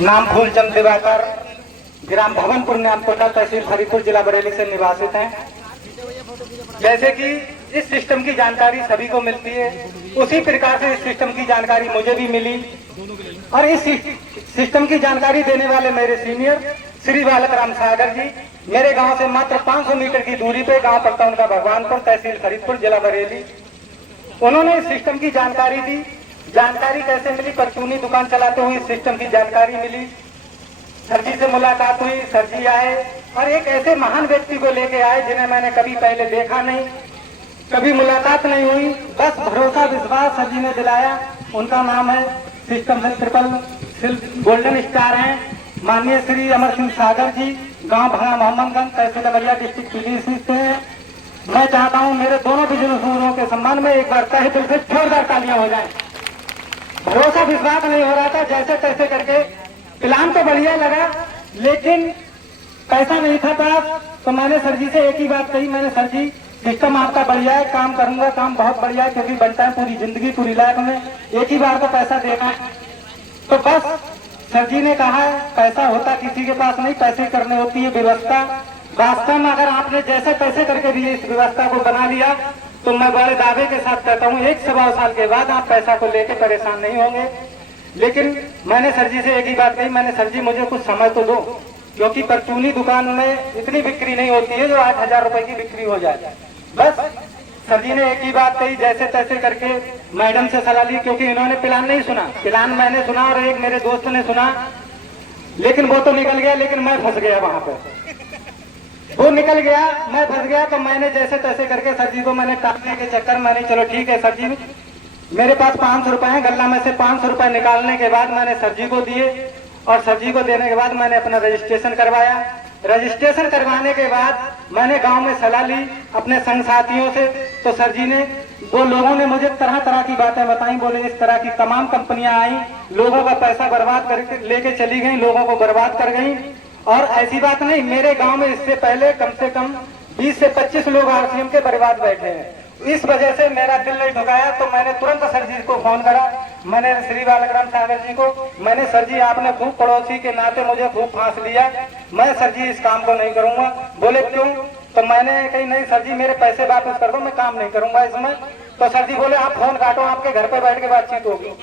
नाम फूलचंद दिवाकर, ग्राम भवनपुर न्यामकोटा, तहसील फरीदपुर, जिला बरेली से निवासित हैं। जैसे कि इस सिस्टम की जानकारी सभी को मिलती है, उसी प्रकार से इस सिस्टम की जानकारी मुझे भी मिली और इस सिस्टम की जानकारी देने वाले मेरे सीनियर श्री बालक राम सागर जी, मेरे गांव से मात्र 500 मीटर की दूरी पे गांव पड़ता उनका भगवानपुर, तहसील फरीदपुर, जिला बरेली। उन्होंने इस सिस्टम की जानकारी दी। जानकारी कैसे मिली? परचूनी दुकान चलाते हुए इस सिस्टम की जानकारी मिली। सर जी से मुलाकात हुई, सर जी आए और एक ऐसे महान व्यक्ति को लेके आए जिन्हें मैंने कभी पहले देखा नहीं, कभी मुलाकात नहीं हुई, बस भरोसा विश्वास सर जी ने दिलाया। उनका नाम है सिस्टम से ट्रिपल गोल्डन स्टार हैं माननीय श्री अमर सिंह सागर जी, गांव भंगा मोहम्मदगंज, तहसील डबरिया, डिस्ट्रिक्ट पीली से हैं। मैं चाहता हूं मेरे दोनों बिजनेस गुरुओं के सम्मान में एक बार तहे दिल से जोरदार तालियां हो जाएं। भरोसा विश्वास नहीं हो रहा था, जैसे तैसे करके प्लान तो बढ़िया लगा लेकिन पैसा नहीं था पास, तो मैंने सर जी से एक ही बात कही। मैंने सर जी सिस्टम आपका बढ़िया है, काम करूंगा, काम बहुत बढ़िया है, क्योंकि बनता है पूरी जिंदगी पूरी लाइफ में, एक ही बार तो पैसा देना है। तो बस सर जी ने कहा पैसा होता किसी के पास नहीं, पैसे करने होती है व्यवस्था। वास्तव में अगर आपने जैसे पैसे करके भी इस व्यवस्था को बना लिया तो मैं बड़े दावे के साथ कहता हूँ 1-1.25 साल के बाद आप पैसा को लेके परेशान नहीं होंगे। लेकिन मैंने सर जी से एक ही बात कही, मैंने सर जी मुझे कुछ समय तो दो, क्योंकि परचूनी दुकान में इतनी बिक्री नहीं होती है जो 8,000 रुपए की बिक्री हो जाए। बस सर जी ने एक ही बात कही, जैसे तैसे करके मैडम से सलाह ली, क्योंकि इन्होंने प्लान नहीं सुना, प्लान मैंने सुना और एक मेरे दोस्त ने सुना, लेकिन वो तो निकल गया, लेकिन मैं फंस गया वहां पर। वो निकल गया, मैं फंस गया। तो मैंने जैसे तैसे करके सर जी को मैंने टालने के चक्कर, मैंने चलो ठीक है सर जी मेरे पास 500 रुपए हैं, गल्ला में से 500 रुपए निकालने के बाद मैंने सर जी को दिए और सर जी को देने के बाद मैंने अपना रजिस्ट्रेशन करवाया। रजिस्ट्रेशन करवाने के बाद मैंने गांव में सलाह ली अपने संग साथियों से, तो सर जी ने, वो लोगों ने मुझे तरह तरह की बातें बताई। बोले इस तरह की तमाम कंपनियां आई, लोगों का पैसा बर्बाद करके लेके चली गई, लोगों को बर्बाद कर गई। और ऐसी बात नहीं, मेरे गांव में इससे पहले कम से कम 20 से 25 लोग आरसीएम के बर्बाद बैठे हैं। इस वजह से मेरा दिल नहीं दुखाया, तो मैंने तुरंत सर जी को फोन करा। मैंने श्री बालक राम सागर जी को, मैंने सर जी आपने खूब पड़ोसी के नाते मुझे खूब फांस लिया, मैं सर जी इस काम को नहीं करूंगा। बोले क्यों? तो मैंने कही नहीं सर जी मेरे पैसे वापस कर दो, मैं काम नहीं करूंगा इसमें। तो सर जी बोले आप फोन काटो, आपके घर पे बैठ के बातचीत होगी।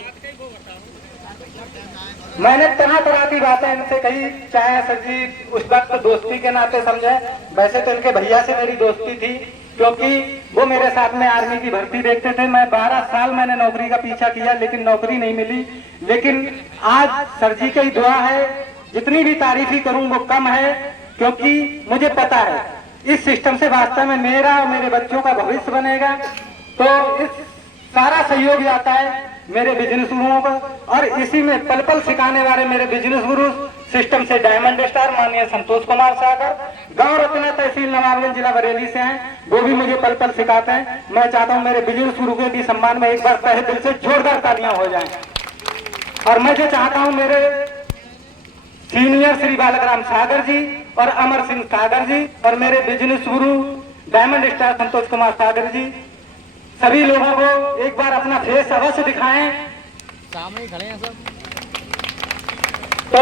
मैंने तरह तरह की बातें इनसे कही, चाहे सर जी उस वक्त दोस्ती के नाते समझे, वैसे तो इनके भैया से मेरी दोस्ती थी, क्योंकि वो मेरे साथ में आर्मी की भर्ती देखते थे। मैं 12 साल मैंने नौकरी का पीछा किया, लेकिन नौकरी नहीं मिली। लेकिन आज सर जी की दुआ है, जितनी भी तारीफी करूं वो कम है, क्योंकि मुझे पता है इस सिस्टम से वास्तव में मेरा और मेरे बच्चों का भविष्य बनेगा। तो इस सारा सहयोग आता है मेरे बिजनेस गुरुओं को, और इसी में पल पल सिखाने वाले मेरे बिजनेस गुरु सिस्टम से डायमंड स्टार माननीय संतोष कुमार सागर, गांव रत्ना, तहसील नवाबगंज, जिला बरेली से हैं, वो भी मुझे पल पल सिखाते हैं। मैं चाहता हूं मेरे बिजनेस गुरु के भी सम्मान में एक बार तहे दिल से जोरदार तालियां हो जाएं। और मैं जो चाहता हूं मेरे सीनियर श्री बालक राम सागर जी और अमर सिंह सागर जी और मेरे बिजनेस गुरु डायमंड स्टार संतोष कुमार सागर जी, सभी लोगों को एक बार अपना फेस अवश्य दिखाएं। सामने खड़े हैं सब। तो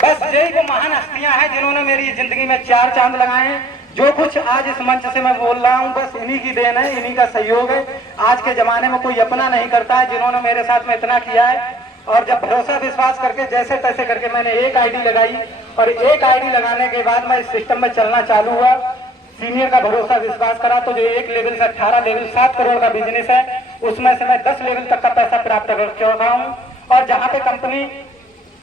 बस यही वो महान हस्तियां हैं जिन्होंने मेरी जिंदगी में 4 चांद लगाए हैं। जो कुछ आज इस मंच से मैं बोल रहा हूं बस इन्हीं की देन है, इन्हीं का सहयोग है। आज के जमाने में कोई अपना नहीं करता है, जिन्होंने मेरे साथ में इतना किया है। और जब भरोसा विश्वास करके जैसे तैसे करके मैंने एक आईडी लगाई, और एक आईडी लगाने के बाद मैं इस सिस्टम में चलना चालू हुआ, सीनियर का भरोसा विश्वास करा, तो जो 1 लेवल से 18 लेवल 7 करोड़ का बिजनेस है, उसमें से मैं 10 लेवल तक का पैसा प्राप्त कर चुका हूँ। और जहाँ पे कंपनी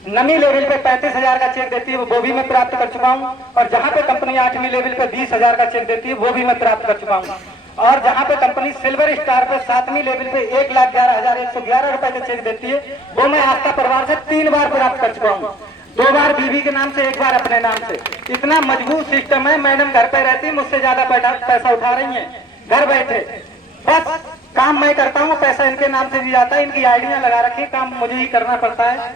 नवी लेवल पे 35,000 का चेक देती है वो भी मैं प्राप्त कर चुका हूँ। और जहाँ पे कंपनी 8वीं लेवल पे 20,000 का चेक देती है वो भी मैं प्राप्त कर चुका हूँ। और जहाँ पे कंपनी सिल्वर स्टार पे 7वीं लेवल पे 1,11,111 रुपए का चेक देती है वो मैं आस्था परिवार से 3 बार प्राप्त कर चुका हूँ। 2 बार बीवी के नाम से, 1 बार अपने नाम से। इतना मजबूत सिस्टम है। मैडम घर पे रहती, मुझसे ज्यादा पैसा उठा रही है घर बैठे। बस काम मैं करता हूँ, पैसा इनके नाम से भी जाता है, इनकी आइडिया लगा रखी है, काम मुझे ही करना पड़ता है।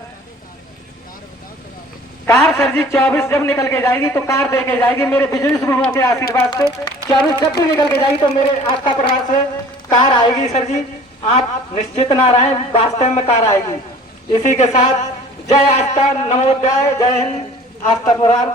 कार सर जी 24 जब निकल के जाएगी तो कार दे के जाएगी, मेरे बिजनेस गुरुओं के आशीर्वाद से। 24 जब भी निकल के जाएगी तो मेरे आस्था परिवार से कार आएगी। सर जी आप निश्चित ना रहें, वास्तव में कार आएगी। इसी के साथ जय आस्था, नमोदय, जय हिंद, आस्था पुराण।